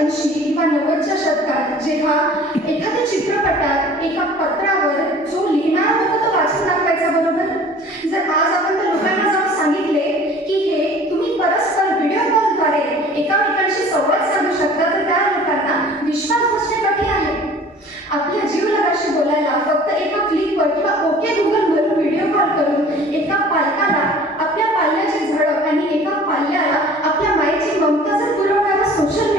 किंवा नव्वदच्या शतकात जेव्हा एखाद्या चित्रपटात एका पत्रावर जो लिहिणार होता तो वाचून दाखवायचा बरोबर? जर आज आपण त्या लोकांना जाऊन सांगितले की हे तुम्ही परस्पर व्हिडिओ कॉलद्वारे एकामेकांशी संवाद साधू शकता तर त्या लोकांना विश्वास बसणे कठीण आहे. आपल्या जीवलगाशी बोलायला फक्त एका क्लिकवर किंवा ओके गुगलवर व्हिडिओ कॉल करून एका पालकाला आपल्या पाल्याची झडप आणि एका पाल्याला आपल्या मायेची ममता जर पुरवणारा सोशल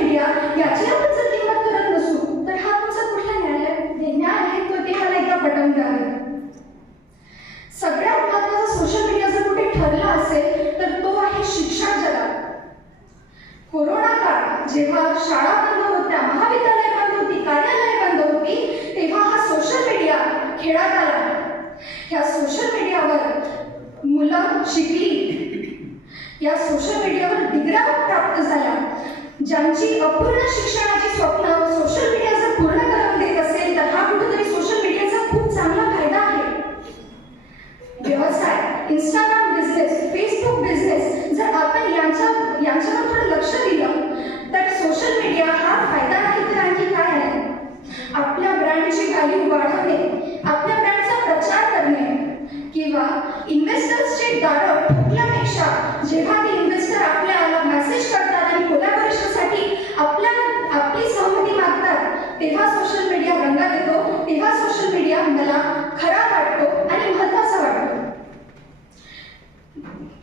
मला एकदा सगळ्यात महत्त्वाचा सोशल मीडिया जर कुठे ठरला असेल तर तो आहे शिक्षण जगात. कोरोना काळ जेव्हा शाळा बंद होत्या महाविद्यालय बंद होती कार्यालय बंद होती तेव्हा हा सोशल मीडिया खेळात आला. ह्या सोशल मीडियावर मुलं शिकली. या सोशल मीडियावर डिग्र्या प्राप्त झाल्या. ज्यांची अपूर्ण शिक्षणाची स्वप्न social your side. Instagram business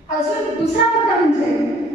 Azul, tu sabes o que eu dizer?